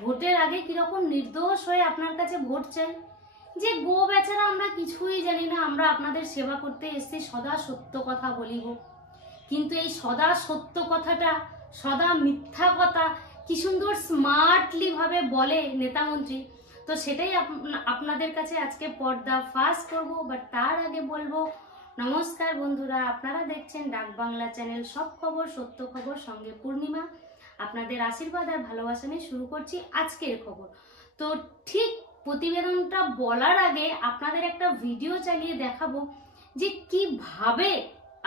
ভোটের আগে কিরকম নির্দোষ হয়ে আপনার কাছে ভোট চাই, যে গো বেচারা আমরা কিছুই জানি না, আমরা আপনাদের সেবা করতে এসেছি, সদা সত্য কথা বলিব। কিন্তু এই সদা সত্য কথাটা, সদা মিথ্যা কথা কি সুন্দর স্মার্টলি ভাবে বলে নেতামন্ত্রী। তো সেটাই আপনাদের কাছে আজকে পর্দা ফাঁস করব। বাট তার আগে বলবো, নমস্কার বন্ধুরা, আপনারা দেখছেন ডাক বাংলা চ্যানেল, সব খবর সত্য খবর, সঙ্গে পূর্ণিমা। আপনাদের আশীর্বাদ আর ভালোবাসা নিয়ে শুরু করছি আজকের খবর। তো ঠিক প্রতিবেদনটা বলার আগে আপনাদের একটা ভিডিও চালিয়ে দেখাবো যে কিভাবে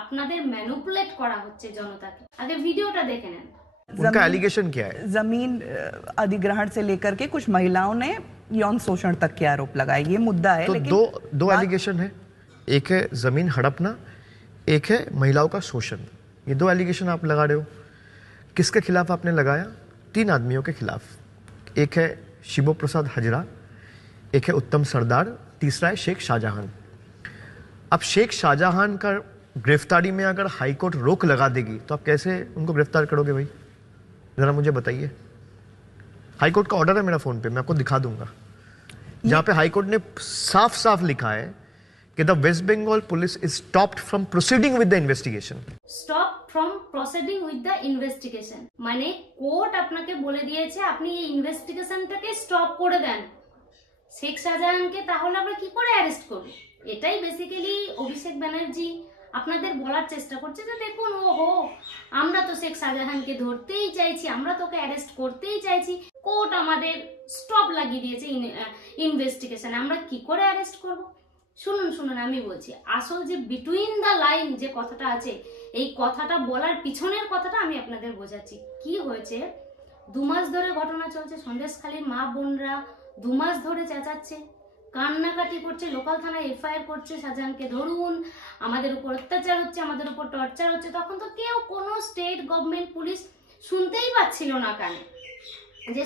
আপনাদের ম্যানিপুলেট করা হচ্ছে জনতাকে। আগে ভিডিওটা দেখে নেন। उनका एलिगेशन क्या है? जमीन अधिग्रहण से लेकर के कुछ महिलाओं ने यौन शोषण तक के आरोप लगाए, ये मुद्दा है। तो लेकिन दो एलिगेशन है, एक है जमीन हड़पना, एक है महिलाओं का शोषण। ये दो एलिगेशन आप लगा रहे हो। किसके खिलाफ आपने लगाया? 3 आदमियों के खिलाफ। एक है शिबो प्रसाद हजरा, एक है उत्तम सरदार, तीसरा है शेख शाहजहां। अब शेख शाहजहां का गिरफ्तारी में अगर हाईकोर्ट रोक लगा देगी तो आप कैसे उनको गिरफ्तार करोगे भाई? जरा मुझे बताइए। हाईकोर्ट का ऑर्डर है मेरा फोन पे, मैं आपको दिखा दूंगा, जहां पे हाईकोर्ट ने साफ साफ लिखा है कि the West Bengal police is stopped from proceeding with the investigation. Stop from proceeding with the investigation মানে কোর্ট আপনাকে বলে দিয়েছে আপনি এই ইনভেস্টিগেশনটাকে স্টপ করে দেন। শেখ শাহজাহানকে তাহলে আমরা কি করে অ্যারেস্ট করব? এটাই বেসিক্যালি অভিষেক ব্যানার্জি আপনাদের বলার চেষ্টা করছে, যে দেখুন ওহো আমরা তো শেখ শাহজাহানকে ধরতেই চাইছি, আমরা তোকে অ্যারেস্ট করতেই চাইছি, কোর্ট আমাদের স্টপ লাগিয়ে দিয়েছে ইনভেস্টিগেশন, আমরা কি করে অ্যারেস্ট করব? শুনুন শুনুন, আমি বলছি আসল যে বিটুইন দ্য লাইন যে কথাটা আছে, এই কথাটা বলার পিছনের কথাটা আমি আপনাদের বোঝাচ্ছি। কি হয়েছে, 2 মাস ধরে ঘটনা চলছে, সন্দেশখালীর মা বোনরা 2 মাস ধরে চেঁচাচ্ছে, কান্নাকাটি করছে, লোকাল থানায় এফআইআর করছে, শাহজাহানকে ধরুন, আমাদের উপর অত্যাচার হচ্ছে, আমাদের উপর টর্চার হচ্ছে। তখন তো কেউ, কোনো স্টেট গভর্নমেন্ট পুলিশ শুনতেই পাচ্ছিল না কানে যে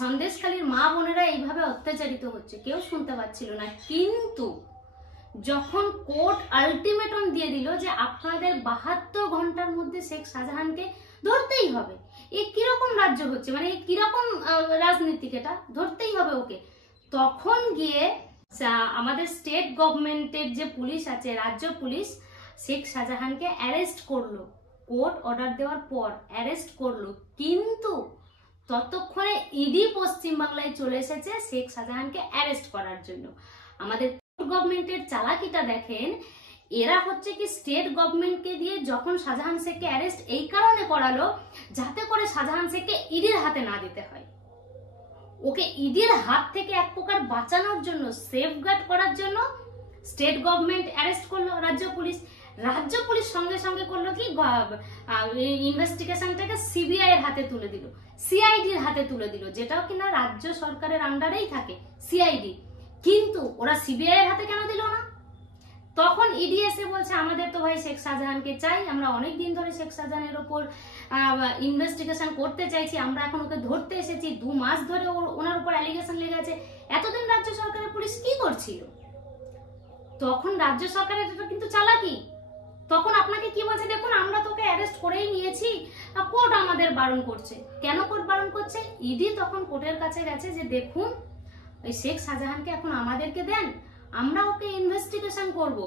সন্দেশখালীর মা বোনেরা এইভাবে অত্যাচারিত হচ্ছে, কেউ শুনতে পাচ্ছিল না। কিন্তু যখন কোর্ট আলটিমেটাম দিয়ে দিল যে আপনাদের 72 ঘন্টার মধ্যে শেখ শাহজাহানকে ধরতেই হবে, এ কিরকম রাজ্য হচ্ছে, মানে কিরকম রাজনীতিক, এটা ধরতেই হবে ওকে, তখন গিয়ে আমাদের স্টেট গভর্নমেন্টের যে পুলিশ আছে, রাজ্য পুলিশ, শেখ শাহজাহানকে অ্যারেস্ট করলো। কোর্ট অর্ডার দেওয়ার পর অ্যারেস্ট করলো, কিন্তু ততক্ষণে ইডি পশ্চিমবাংলায় চলে এসেছে শেখ শাহজাহানকে অ্যারেস্ট করার জন্য। আমাদের গভর্নমেন্টের চালাকিটা দেখেন, এরা হচ্ছে কি স্টেট গভর্নমেন্টকে দিয়ে যখন শাহজাহান শেখকে অ্যারেস্ট এই কারণে করালো যাতে করে শাহজাহান শেখকে ইডির হাতে না দিতে হয়, ওকে ইডির হাত থেকে এক প্রকার বাঁচানোর জন্য, সেফগার্ড করার জন্য স্টেট গভর্নমেন্ট অ্যারেস্ট করলো। রাজ্য পুলিশ সঙ্গে সঙ্গে করলো কি, ইনভেস্টিগেশনটাকে সিবিআই এর হাতে তুলে দিল, সিআইডির হাতে তুলে দিল, যেটাও কিনা রাজ্য সরকারের আন্ডারেই থাকে সিআইডি। কিন্তু ওরা সিবিআই এর হাতে কেন দিল না? তখন ইডি এসে বলছে আমাদের তো ভাই শেখ শাহজাহানকে চাই, আমরা অনেক দিন ধরে শেখ শাহজাহানের ওপর ইনভেস্টিগেশন করতে চাইছি, আমরা এখন ওকে ধরতে এসেছি, 2 মাস ধরে ওনার উপর অ্যালিগেশন লেগে আছে। এতদিন রাজ্য সরকারের পুলিশ কি করছিল? তখন রাজ্য সরকারের এটা কিন্তু চালাকি। তখন আপনাকে কি বলছে, দেখুন আমরা তোকে অ্যারেস্ট করেই নিয়েছি, কোর্ট আমাদের বারণ করছে। কেন কোর্ট বারণ করছে? ইডি তখন কোর্টের কাছে গেছে যে দেখুন ওই শেখ শাহজাহানকে এখন আমাদেরকে দেন, আমরা ওকে ইনভেস্টিগেশন করব।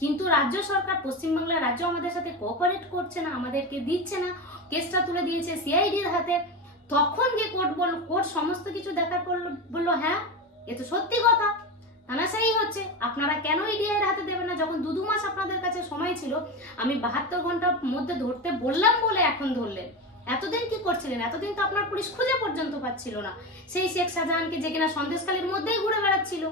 কিন্তু রাজ্য সরকার, পশ্চিমবাংলার রাজ্য আমাদের সাথে কোঅপারেট করছে না, আমাদেরকে দিচ্ছে না, কেসটা তুলে দিয়েছে সিআইডির হাতে। তখন গিয়ে কোর্ট সমস্ত কিছু দেখার পর বললো হ্যাঁ এ তো সত্যি কথা, তানাশাই হচ্ছে, আপনারা কেন ইডি এর হাতে দেবেন না? যখন 2 মাস আপনাদের কাছে সময় ছিল, আমি 72 ঘন্টার মধ্যে ধরতে বললাম বলে এখন ধরলেন। এতদিন কি করছিলেন? এতদিন তো আপনার পুলিশ খুঁজে পর্যন্ত পাচ্ছিল না সেই শেখ শাহজাহানকে, যে কিনা সন্দেশখালীর মধ্যেই ঘুরে বেড়াচ্ছিল।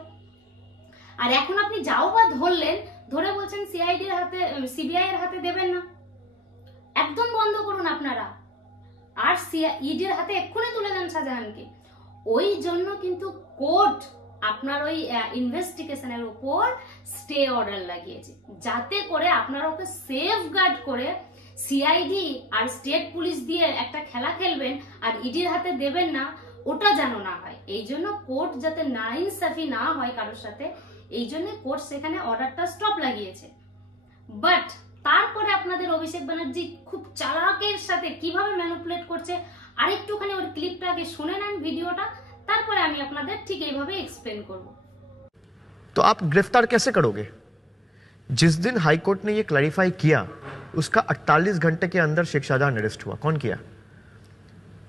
আর এখন আপনি যাও বা ধরলেন, ধরে বলছেন সিআইডির হাতে, সিবিআই এর হাতে দেবেন না। একদম বন্ধ করুন আপনারা, আর ইডির হাতে এক্ষুনি তুলে দেন শাহজাহানকে। ওই জন্য কিন্তু কোর্ট আপনার ওই ইনভেস্টিগেশনের উপর স্টে অর্ডার লাগিয়েছে, যাতে করে আপনারা ওকে সেফগার্ড করে সিআইডি আর স্টেট পুলিশ দিয়ে একটা খেলা খেলবেন আর ইডির হাতে দেবেন না, ওটা যেন না হয়। এই জন্য কোর্ট যাতে নাইনসাফি না হয় কারোর সাথে, এই জন্য কোর্ট সেখানে অর্ডারটা স্টপ লাগিয়েছে। বাট তারপরে আপনাদের অভিষেক ব্যানার্জি খুব চালাকের সাথে কিভাবে ম্যানিপুলেট করছে আরেকটুখানি ওর ক্লিপটা আগে শুনে নেন ভিডিওটা, তারপরে আমি আপনাদের ঠিক এইভাবে এক্সপ্লেন করব। तो आप गिरफ्तार कैसे करोगे? जिस दिन हाई कोर्ट ने ये क्लैरिफाई किया उसका 48 घंटे के अंदर शेख शाहजहां अरेस्ट हुआ। कौन किया?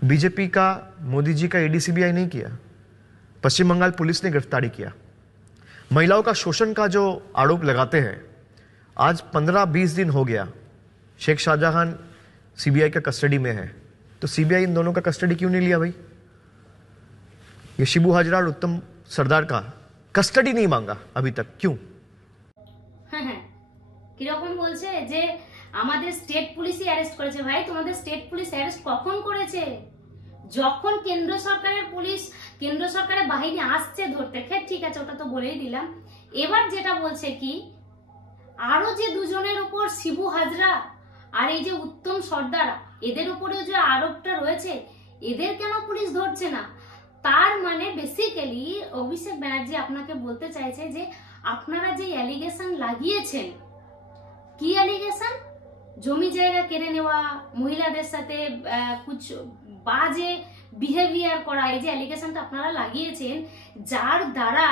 बीजेपी का, मोदी जी का ईडी सीबीआई नहीं किया, पश्चिम बंगाल पुलिस ने गिरफ्तारी किया। महिलाओं का शोषण का जो आरोप लगाते हैं, आज 15-20 दिन हो गया शेख शाहजहां सीबीआई का कस्टडी में है, तो सीबीआई इन दोनों का कस्टडी क्यों नहीं लिया भाई? ये शिबू हाजरा और उत्तम सरदार का कस्टडी नहीं मांगा अभी तक, क्यों? হ্যাঁ হ্যাঁ, কিরকম বলছে যে আমাদের স্টেট পুলিশই অ্যারেস্ট করেছে। ভাই তোমাদের স্টেট পুলিশ অ্যারেস্ট কখন করেছে? যখন কেন্দ্র সরকারের পুলিশ, কেন্দ্র সরকারের বাহিনী আসছে ধরতে, ঠিক আছে ওটা তো বলেই দিলাম। এবার যেটা বলছে কি, আরো যে দুজনের উপর শিবু হাজরা আর এই যে উত্তম সর্দার, এদের উপরেও যে আরোপটা রয়েছে, এদের কেন পুলিশ ধরছে না? তার মানে বেসিক্যালি অভিষেক ব্যানার্জি আপনাকে বলতে চাইছে যে আপনারা যে অ্যালিগেশন লাগিয়েছেন, কি অ্যালিগেশন? জমি জায়গা কেড়ে নেওয়া, মহিলাদের সাথে কুছ বাজে বিহেভিয়ার করা, এই যে অ্যালিগেশনটা আপনারা লাগিয়েছেন, যার দ্বারা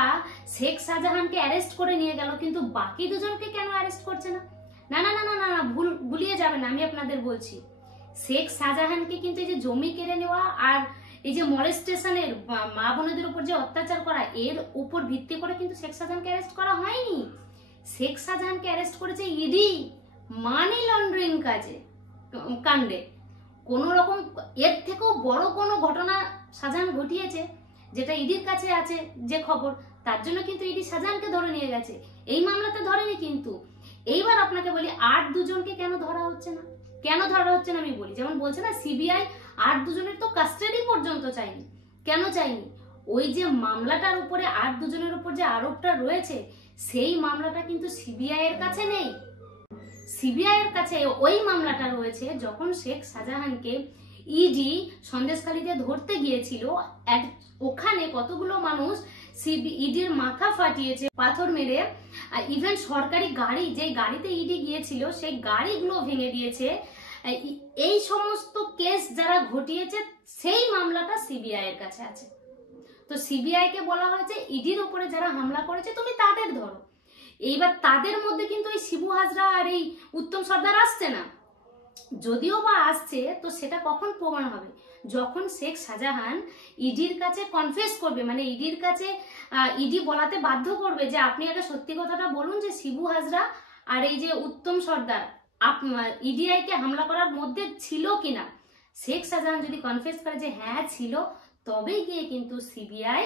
শেখ শাহজাহানকে অ্যারেস্ট করে নিয়ে গেল, কিন্তু বাকি দুজনকে কেন অ্যারেস্ট করছে না? না না না না না, ভুলিয়ে যাবেন না, আমি আপনাদের বলছি, শেখ শাহজাহানকে কিন্তু এই যে জমি কেড়ে নেওয়া আর এই যে মলেস্টেশনের, মা বোনেদের উপর যে অত্যাচার করা, এর উপর ভিত্তি করে কিন্তু শেখ শাহজাহানকে অ্যারেস্ট করা হয়নি। শেখ শাহজাহানকে অ্যারেস্ট করেছে ইডি মানি লন্ডারিং কাণ্ডে। কোন রকম এর থেকেও বড় কোনো ঘটনা শাহজাহান ঘটিয়েছে, যেটা ইডির কাছে আছে যে খবর, তার জন্য কিন্তু ইডি শাহজাহানকে ধরে নিয়ে গেছে, এই মামলাতে ধরেনি। কিন্তু এইবার আপনাকে বলি, আর দুজনকে কেন ধরা হচ্ছে না? কেন ধরা হচ্ছে না আমি বলি। যেমন বলছে না সিবিআই আর দুজনের তো কাস্টাডি পর্যন্ত চাইনি। কেন চাইনি? ওই যে মামলাটার উপরে আর দুজনের উপর যে আরোপটা রয়েছে, সেই মামলাটা কিন্তু সিবিআই এর কাছে নেই। সিবিআই এর কাছে ওই মামলাটা রয়েছে যখন শেখ শাহজাহানকে ইডি সন্দেশখালীতে ধরতে গিয়েছিল, ওখানে কতগুলো মানুষ ইডির মাথা ফাটিয়েছে পাথর মেরে, ইভেন সরকারি গাড়ি, যে গাড়িতে ইডি গিয়েছিল সেই গাড়িগুলো ভেঙে দিয়েছে। এই সমস্ত কেস যারা ঘটিয়েছে, সেই মামলাটা সিবিআই এর কাছে আছে। তো সিবিআই কে বলা হয়েছে ইডির উপরে যারা হামলা করেছে তুমি তাদের ধরো। এইবার তাদের মধ্যে কিন্তু এই শিবু হাজরা আর এই উত্তম সর্দার আসছে না। যদিও বা আসছে, তো সেটা কখন প্রমাণ হবে? যখন শেখ শাহজাহান ইডির কাছে কনফেস করবে, মানে ইডির কাছে ইডি বলাতে বাধ্য করবে যে আপনি আগে সত্যি কথাটা বলুন যে শিবু হাজরা আর এই যে উত্তম সর্দার ইডিআই কে হামলা করার মধ্যে ছিল কিনা। শেখ শাহজাহান যদি কনফেস করে যে হ্যাঁ ছিল, তবেই গিয়ে কিন্তু সিবিআই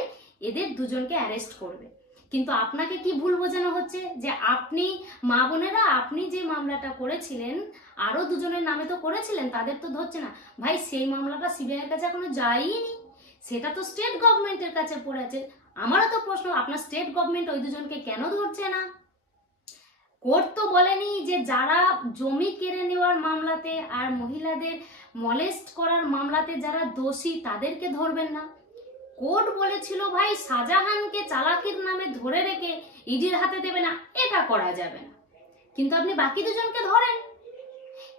এদের দুজনকে অ্যারেস্ট করবে। কিন্তু আপনাকে কি ভুল বোঝানো হচ্ছে যে আপনি, মা বোনেরা, আপনি যে মামলাটা করেছিলেন, আরো দুজনের নামে তো করেছিলেন, তাদের তো ধরছে না। ভাই সেই মামলাটা সিবিআই এর কাছে এখনো যায়নি, সেটা তো স্টেট গভর্নমেন্টের কাছে পড়ে আছে। আমারও তো প্রশ্ন, আপনার স্টেট গভর্নমেন্ট ওই দুজনকে কেন ধরছে না? কোর্ট তো বলেনি যে যারা জমি কেড়ে নেওয়ার মামলাতে আর মহিলাদের মলেস্ট করার মামলাতে যারা দোষী তাদেরকে ধরবেন না। কোর্ট বলেছিল ভাই শাহজাহানকে চালাকির নামে ধরে রেখে ইডির হাতে দেবে না, এটা করা যাবে না। কিন্তু আপনি বাকি দুজনকে ধরেন।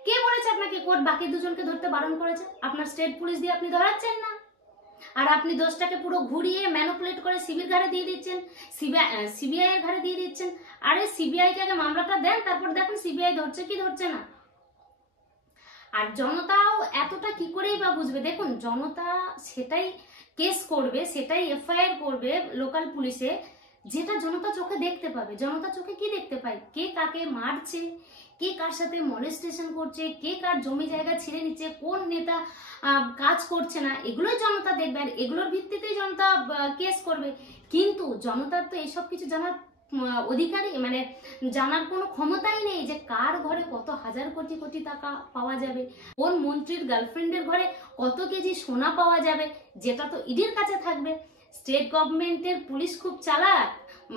কে বলেছে আপনাকে কোর্ট বাকি দুজনকে ধরতে বারণ করেছে? আপনার স্টেট পুলিশ দিয়ে আপনি ধরাচ্ছেন না, আর আপনি দোষটাকে পুরো ঘুরিয়ে ম্যানিপুলেট করে সিবির ঘাড়ে দিয়ে দিচ্ছেন, সিবিআই এর ঘাড়ে দিয়ে দিচ্ছেন। আরে সিবিআই কে আগে মামলাটা দেন, তারপর দেখুন সিবিআই ধরছে কি ধরছে না। আর জনতাও এতটা কি করেই বা বুঝবে? দেখুন, জনতা সেটাই কেস করবে, সেটাই এফআইআর করবে লোকাল পুলিশে, যেটা জনতা চোখে দেখতে পাবে। জনতা চোখে কি দেখতে পায়? কে কাকে মারছে, কে কার সাথে মলেস্টেশন করছে, কে কার জমি জায়গা ছিঁড়ে নিচ্ছে, কোন নেতা কাজ করছে না, এগুলোই জনতা দেখবে, আর এগুলোর ভিত্তিতেই জনতা কেস করবে। কিন্তু জনতার তো এইসব কিছু জানার অধিকারই, মানে জানার কোনো ক্ষমতাই নেই যে কার ঘরে কত হাজার কোটি কোটি টাকা পাওয়া যাবে, কোন মন্ত্রীর গার্লফ্রেন্ডের ঘরে কত কেজি সোনা পাওয়া যাবে, যেটা তো ইডির কাছে থাকবে। স্টেট গভর্নমেন্টের পুলিশ খুব চালাক,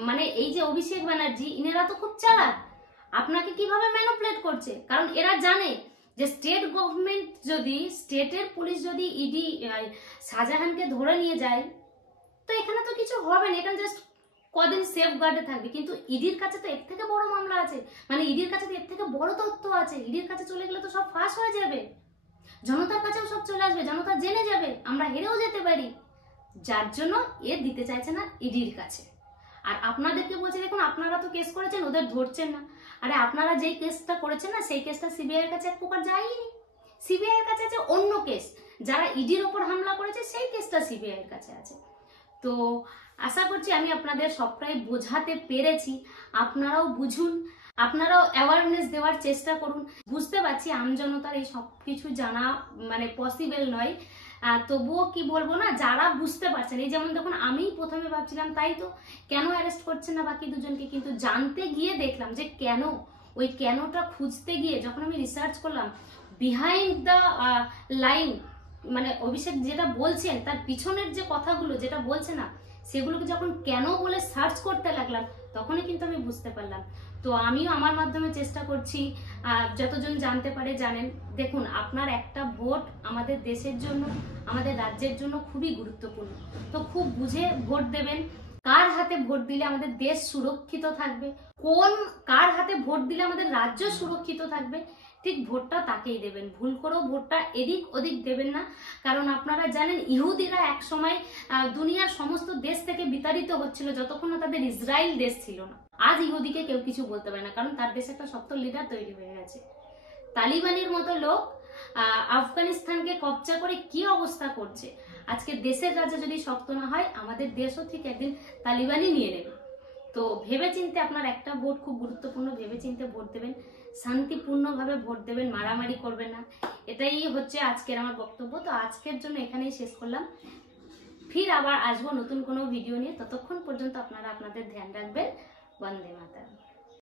মানে এই যে অভিষেক ব্যানার্জি, ইনারা তো খুব চালাক। আপনাকে কিভাবে ম্যানিপুলেট করছে? কারণ এরা জানে যে স্টেট গভর্নমেন্ট যদি, স্টেটের পুলিশ যদি ইডি শাহজাহানকে ধরে নিয়ে যায়, তো এখানে তো কিছু হবে না, এখানে জাস্ট কদিন সেফ গার্ডে থাকবে। কিন্তু ইডির কাছে তো এর থেকে বড় মামলা আছে, মানে ইডির কাছে তো এর থেকে বড় তথ্য আছে, ইডির কাছে চলে গেলে তো সব ফাঁস হয়ে যাবে। জনতার কাছেও সব চলে আসবে, জনতা জেনে যাবে, আমরা হেরেও যেতে পারি। যার জন্য এ দিতে চাইছে না ইডির কাছে। আর আপনাদেরকে বলছে, দেখুন আপনারা তো কেস করেছেন, ওদের ধরছেন না। আরে আপনারা যেই কেসটা করেছেন না, সেই কেসটা সিবিআই এর কাছে এক প্রকার যায়নি। সিবিআই এর কাছে আছে অন্য কেস, যারা ইডির ওপর হামলা করেছে সেই কেসটা সিবিআই এর কাছে আছে। তো আশা করছি আমি আপনাদের সবটাই বোঝাতে পেরেছি, আপনারাও বুঝুন, আপনারাও অ্যাওয়ারনেস দেওয়ার চেষ্টা করুন। বুঝতে পারছি আমজনতার এই সব কিছু জানা মানে পসিবল নয়, তবুও কি বলবো না, যারা বুঝতে পারছেন, এই যেমন দেখুন আমি প্রথমে ভাবছিলাম তাই তো কেন অ্যারেস্ট করছেন না বাকি দুজনকে, কিন্তু জানতে গিয়ে দেখলাম যে কেন, ওই কেনটা খুঁজতে গিয়ে যখন আমি রিসার্চ করলাম বিহাইন্ড দ্য লাইন, মানে অভিষেক যেটা বলছেন তার পিছনের যে কথাগুলো যেটা বলছে না, সেগুলোকে যখন কেন বলে সার্চ করতে লাগলাম, তখনই কিন্তু আমি বুঝতে পারলাম। তো আমিও আমার মাধ্যমে চেষ্টা করছি, যতজন জানতে পারে জানেন। দেখুন আপনার একটা ভোট আমাদের দেশের জন্য, আমাদের রাজ্যের জন্য খুবই গুরুত্বপূর্ণ। তো খুব বুঝে ভোট দেবেন। কার হাতে ভোট দিলে আমাদের দেশ সুরক্ষিত থাকবে, কার হাতে ভোট দিলে আমাদের রাজ্য সুরক্ষিত থাকবে, ঠিক ভোটটা তাকেই দেবেন। ভুল করেও ভোটটা এদিক ওদিক দেবেন না। কারণ আপনারা জানেন ইহুদিরা এক সময় দুনিয়ার সমস্ত দেশ থেকে বিতাড়িত হচ্ছিল যতক্ষণ না তাদের ইসরায়েল দেশ ছিল না। আজ ইহুদিকে কেউ কিছু বলতে পারে না, কারণ তার দেশে একটা শক্ত লিডার তৈরি হয়ে গেছে। তালিবানের মতো লোক আফগানিস্তানকে কবজা করে কি অবস্থা করছে। আজকে দেশের রাজা যদি শক্ত না হয়, আমাদের দেশও ঠিক একদিন তালিবানই নিয়ে নেবে। তো ভেবেচিন্তে আপনার একটা ভোট খুব গুরুত্বপূর্ণ, ভেবেচিন্তে ভোট দেবেন, শান্তিপূর্ণভাবে ভোট দেবেন, মারামারি করবেন না। এটাই হচ্ছে আজকের আমার বক্তব্য। তো আজকের জন্য এখানেই শেষ করলাম, ফির আবার আসবো নতুন কোনো ভিডিও নিয়ে। ততক্ষণ পর্যন্ত আপনারা আপনাদের ধ্যান রাখবেন। বন্দে মাতরম।